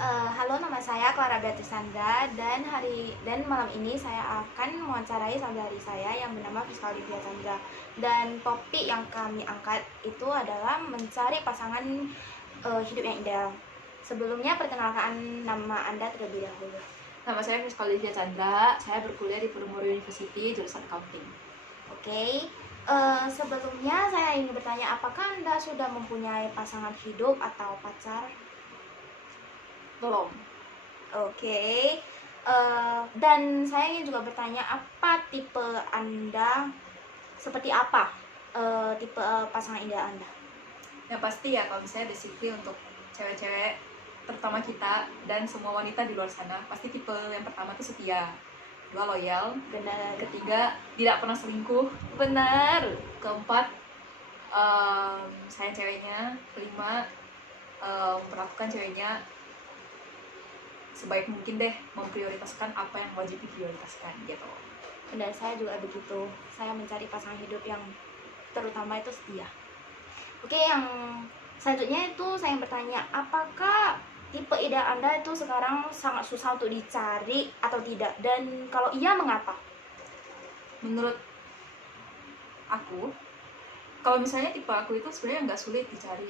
Halo, nama saya Clara Beatrisandra dan malam ini saya akan mewawancarai saudari saya yang bernama Fiskal Livia Chandra. Dan topik yang kami angkat itu adalah mencari pasangan hidup yang ideal. Sebelumnya perkenalkan nama Anda terlebih dahulu. Nama saya Fiskal Livia Chandra, saya berkuliah di Purworejo University, jurusan Accounting. Oke. Sebelumnya saya ingin bertanya, apakah Anda sudah mempunyai pasangan hidup atau pacar? Belum. Oke. Dan saya ingin juga bertanya, apa tipe Anda, seperti apa tipe pasangan ideal Anda? Yang pasti ya, kalau misalnya basically untuk cewek-cewek, terutama kita dan semua wanita di luar sana, pasti tipe yang pertama itu setia, kedua loyal, Benar. ketiga tidak pernah selingkuh, Benar. keempat sayang ceweknya, kelima memperlakukan ceweknya sebaik mungkin deh, memprioritaskan apa yang wajib diprioritaskan gitu. Benar, saya juga begitu. Saya mencari pasangan hidup yang terutama itu setia. Oke, yang selanjutnya itu saya ingin bertanya, apakah tipe ideal Anda itu sekarang sangat susah untuk dicari atau tidak? Dan kalau iya, mengapa? Menurut aku, kalau misalnya tipe aku itu sebenarnya nggak sulit dicari.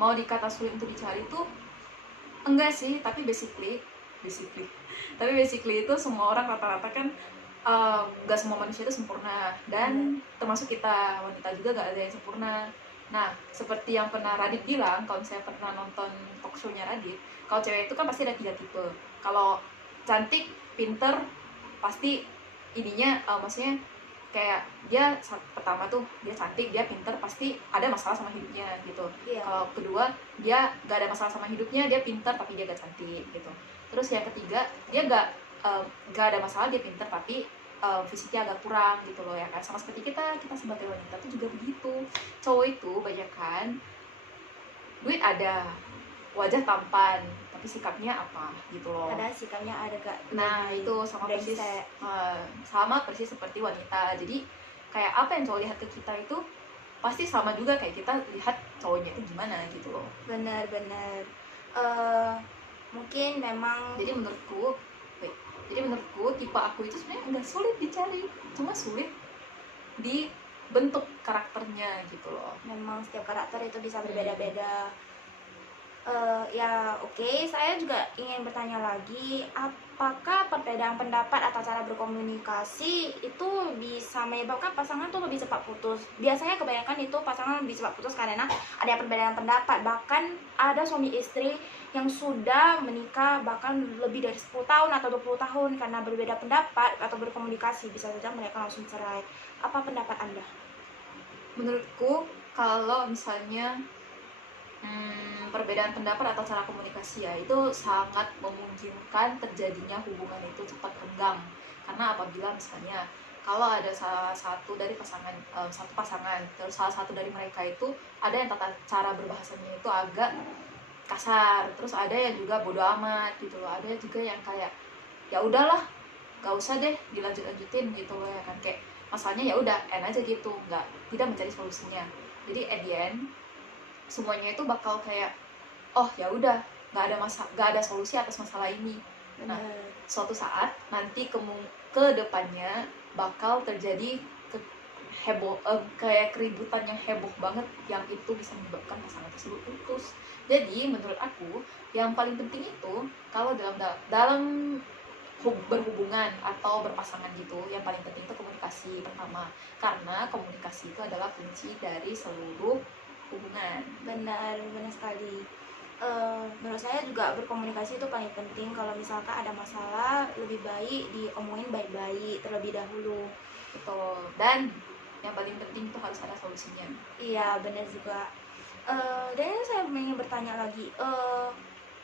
Mau dikata sulit untuk dicari tuh enggak sih, tapi basically itu semua orang rata-rata kan nggak semua manusia itu sempurna, dan termasuk kita wanita juga nggak ada yang sempurna. Nah, seperti yang pernah Radit bilang, kalau misalnya pernah nonton talk show-nya Radit, kalau cewek itu kan pasti ada 3 tipe. Kalau cantik, pinter, pasti ininya maksudnya kayak dia pertama tuh dia cantik, dia pinter, pasti ada masalah sama hidupnya gitu. Iya. Kalau kedua, dia gak ada masalah sama hidupnya, dia pinter tapi dia gak cantik gitu. Terus yang ketiga, dia gak ada masalah, dia pinter tapi fisiknya agak kurang gitu loh ya kan. Sama seperti kita sebagai wanita tuh juga begitu. Cowok itu banyak kan duit ada, wajah tampan, tapi sikapnya apa gitu loh. Padahal sikapnya ada gak? Nah itu sama persis seperti wanita. Jadi kayak apa yang cowok lihat ke kita itu pasti sama juga kayak kita lihat cowoknya itu gimana gitu loh. Benar-benar. Mungkin memang. Jadi menurutku tipe aku itu sebenarnya nggak sulit dicari, cuma sulit dibentuk karakternya gitu loh. Memang setiap karakter itu bisa berbeda-beda. Ya oke, saya juga ingin bertanya lagi, apakah perbedaan pendapat atau cara berkomunikasi itu bisa menyebabkan pasangan tuh lebih cepat putus? Biasanya kebanyakan itu pasangan lebih cepat putus karena ada perbedaan pendapat. Bahkan ada suami istri yang sudah menikah bahkan lebih dari 10 tahun atau 20 tahun karena berbeda pendapat atau berkomunikasi, bisa saja mereka langsung cerai. Apa pendapat Anda? Menurutku kalau misalnya perbedaan pendapat atau cara komunikasi ya, itu sangat memungkinkan terjadinya hubungan itu cepat renggang. Karena apabila misalnya kalau ada salah satu dari satu pasangan, terus salah satu dari mereka itu ada yang tata cara berbahasanya itu agak kasar, terus ada yang juga bodo amat gitu loh, ada juga yang kayak ya udahlah gak usah deh dilanjutin gitu loh ya kan, kayak masalahnya ya udah end aja gitu, tidak mencari solusinya. Jadi at the end semuanya itu bakal kayak oh ya udah nggak ada solusi atas masalah ini. Nah, suatu saat nanti ke depannya bakal terjadi kayak keributan yang heboh banget yang itu bisa menyebabkan pasangan tersebut putus. Jadi menurut aku yang paling penting itu kalau dalam berhubungan atau berpasangan gitu, yang paling penting itu komunikasi pertama, karena komunikasi itu adalah kunci dari seluruh hubungan. Benar sekali. Menurut saya juga berkomunikasi itu paling penting. Kalau misalkan ada masalah, lebih baik diomongin baik-baik terlebih dahulu. Betul. Dan yang paling penting itu harus ada solusinya. Iya, benar juga. Dan saya ingin bertanya lagi,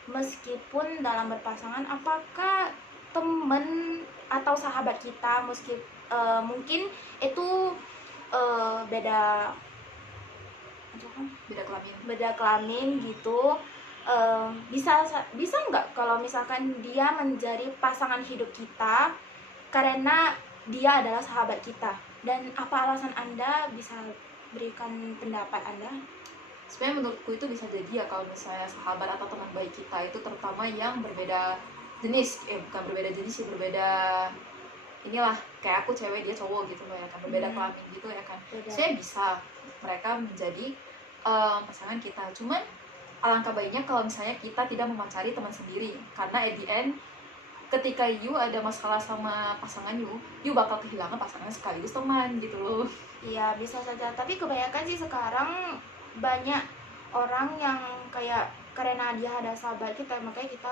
meskipun dalam berpasangan, apakah teman atau sahabat kita mungkin itu beda kelamin gitu, bisa nggak kalau misalkan dia menjadi pasangan hidup kita karena dia adalah sahabat kita? Dan apa alasan Anda? Bisa berikan pendapat Anda? sebenarnya menurutku itu bisa jadi ya kalau misalnya sahabat atau teman baik kita itu terutama yang berbeda jenis, bukan berbeda jenis sih, berbeda inilah, kayak aku cewek dia cowok gitu loh ya kan, berbeda kelamin gitu ya kan, Beda. saya bisa mereka menjadi pasangan kita. Cuman alangkah baiknya kalau misalnya kita tidak memacari teman sendiri, karena at the end ketika you ada masalah sama pasangan you bakal kehilangan pasangan sekaligus teman gitu loh. Iya, bisa saja. Tapi kebanyakan sih sekarang banyak orang yang kayak karena dia ada sahabat kita, makanya kita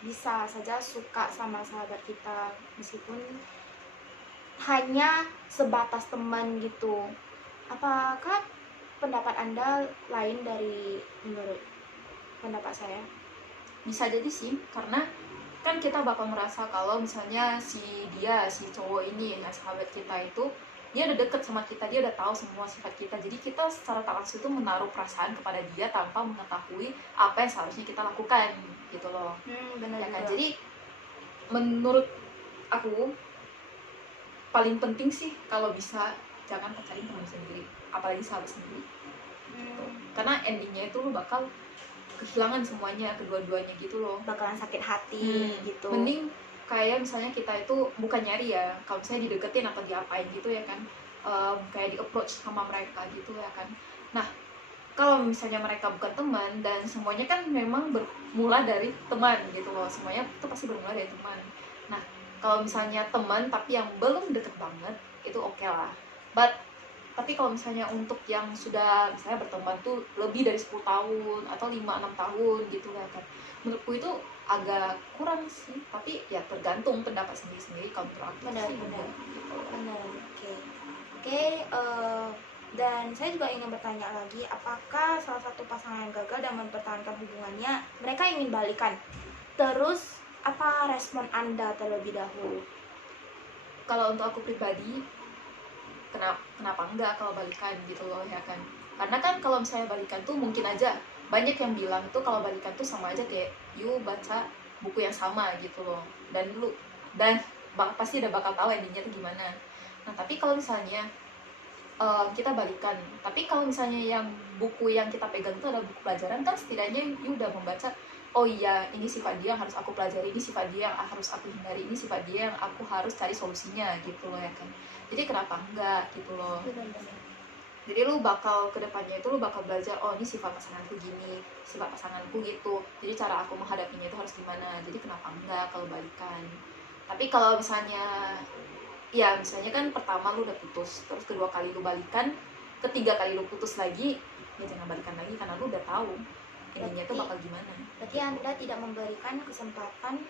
bisa saja suka sama sahabat kita meskipun hanya sebatas teman gitu. Apakah pendapat Anda lain dari menurut pendapat saya? Bisa jadi sih, karena kan kita bakal merasa kalau misalnya si cowok ini yang sahabat kita itu dia udah deket sama kita, dia udah tahu semua sifat kita, jadi kita secara tak langsung itu menaruh perasaan kepada dia tanpa mengetahui apa yang seharusnya kita lakukan gitu loh. Benar Ya kan, juga. jadi menurut aku paling penting sih kalau bisa jangan pacarin teman sendiri, apalagi sahabat sendiri gitu. Karena endingnya itu lu bakal kehilangan semuanya, kedua-duanya gitu loh, bakalan sakit hati gitu. Mending kayak misalnya kita itu bukan nyari ya, kalau misalnya dideketin atau diapain gitu ya kan, kayak di approach sama mereka gitu ya kan. Nah kalau misalnya mereka bukan teman dan semuanya kan memang bermula dari teman gitu loh, semuanya itu pasti bermula dari teman. Nah kalau misalnya teman tapi yang belum deket banget itu oke lah, tapi kalau misalnya untuk yang sudah misalnya berteman tuh lebih dari 10 tahun atau 5-6 tahun gitu lah kan, menurutku itu agak kurang sih, tapi ya tergantung pendapat sendiri-sendiri. Kalau menurut aku Benar, sih benar. gitu. Benar, oke. Dan saya juga ingin bertanya lagi, apakah salah satu pasangan yang gagal dan mempertahankan hubungannya mereka ingin balikan? Terus apa respon Anda terlebih dahulu? Kalau untuk aku pribadi, kenapa enggak kalau balikan gitu loh ya kan, karena kan kalau misalnya balikan tuh mungkin aja banyak yang bilang tuh kalau balikan tuh sama aja kayak you baca buku yang sama gitu loh, dan pasti udah bakal tahu endingnya tuh gimana. Nah tapi kalau misalnya kita balikan, tapi kalau misalnya yang buku yang kita pegang itu ada buku pelajaran, kan setidaknya you udah membaca, oh iya ini sifat dia yang harus aku pelajari, ini sifat dia yang harus aku hindari, ini sifat dia yang aku harus cari solusinya gitu loh ya kan. Jadi kenapa enggak gitu loh. Jadi lu bakal kedepannya itu lu bakal belajar, oh ini sifat pasanganku gini, sifat pasanganku gitu, jadi cara aku menghadapinya itu harus gimana. Jadi kenapa enggak kalau balikan. Tapi kalau misalnya ya misalnya kan pertama lu udah putus, terus kedua kali lu balikan, ketiga kali lu putus lagi, ya jangan balikan lagi karena lu udah tahu endingnya tuh bakal gimana. Berarti Anda tidak memberikan kesempatan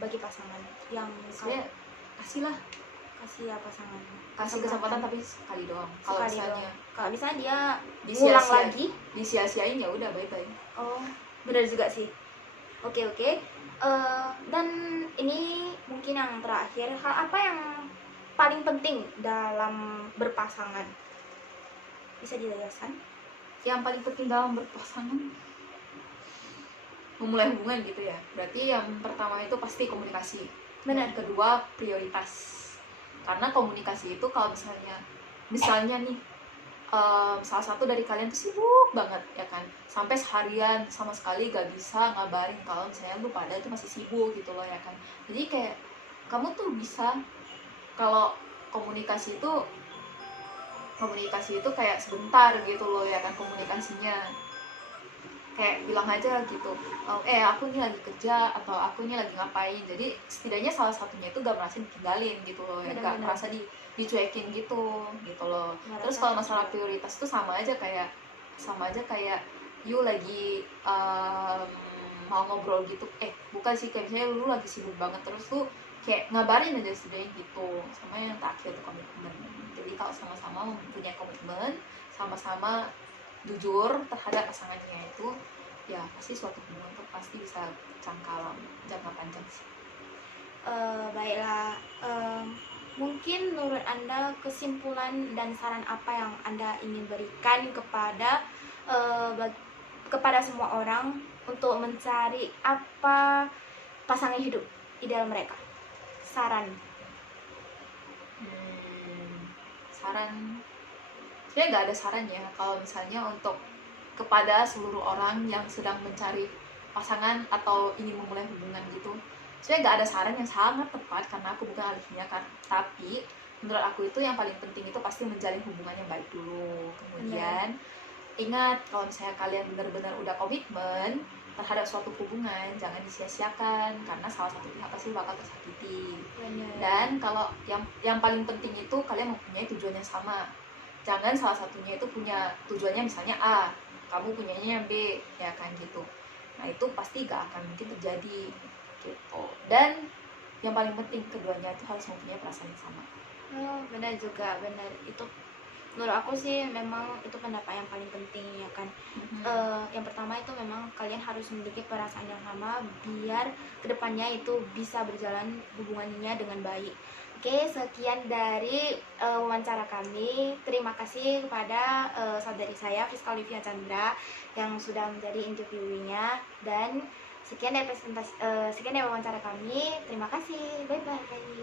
bagi pasangan yang Sebenarnya kasih ya pasangan, kasih kesempatan tapi sekali doang. Kalau misalnya kalau misalnya dia disia-sia- ngulang lagi, disia-siain ya udah bye bye. oh benar juga sih. Oke. Dan ini mungkin yang terakhir, hal apa yang paling penting dalam berpasangan, bisa dijelaskan? Yang paling penting dalam berpasangan memulai hubungan gitu ya, berarti yang pertama itu pasti komunikasi. Benar. Yang kedua prioritas, karena komunikasi itu kalau misalnya nih salah satu dari kalian tuh sibuk banget ya kan, sampai seharian sama sekali gak bisa ngabarin kalau misalnya lu pada itu masih sibuk gitu loh ya kan. Jadi kayak kamu tuh bisa, kalau komunikasi itu kayak sebentar gitu loh ya kan, komunikasinya kayak bilang aja gitu, aku ini lagi kerja atau aku ini lagi ngapain, jadi setidaknya salah satunya itu gak merasa ditinggalin gitu loh ya, gak merasa dicuekin gitu loh. Terus kalau masalah prioritas itu sama aja kayak you lagi mau ngobrol gitu, bukan sih, kayak misalnya lu lagi sibuk banget terus lu kayak ngabarin aja setidaknya gitu. Sama yang terakhir itu komitmen. Jadi kalau sama-sama mempunyai komitmen, sama-sama jujur terhadap pasangannya itu, ya pasti suatu hubungan itu pasti bisa jangka panjang sih. Baiklah, mungkin menurut Anda kesimpulan dan saran apa yang Anda ingin berikan kepada semua orang untuk mencari apa pasangan hidup ideal mereka? Saran sebenarnya nggak ada saran ya kalau misalnya untuk kepada seluruh orang yang sedang mencari pasangan atau ingin memulai hubungan gitu. Sebenarnya nggak ada saran yang sangat tepat karena aku bukan ahlinya kan, tapi menurut aku itu yang paling penting itu pasti menjalin hubungan yang baik dulu. Kemudian ingat, kalau misalnya kalian benar-benar udah komitmen terhadap suatu hubungan, jangan disia-siakan karena salah satu pihak pasti bakal tersakiti. Dan kalau yang paling penting itu kalian mempunyai tujuan yang sama. Jangan salah satunya itu punya tujuannya misalnya A, kamu punyanya B, ya kan gitu. Nah itu pasti gak akan mungkin terjadi gitu. Dan yang paling penting keduanya itu harus mempunyai perasaan yang sama. Benar juga, benar. Itu menurut aku sih memang itu pendapat yang paling penting ya kan. Yang pertama itu memang kalian harus memiliki perasaan yang sama biar kedepannya itu bisa berjalan hubungannya dengan baik. Oke, sekian dari wawancara kami. Terima kasih kepada saudari saya Friska Olivia Chandra yang sudah menjadi interviewinya, dan sekian dari wawancara kami. Terima kasih. Bye bye.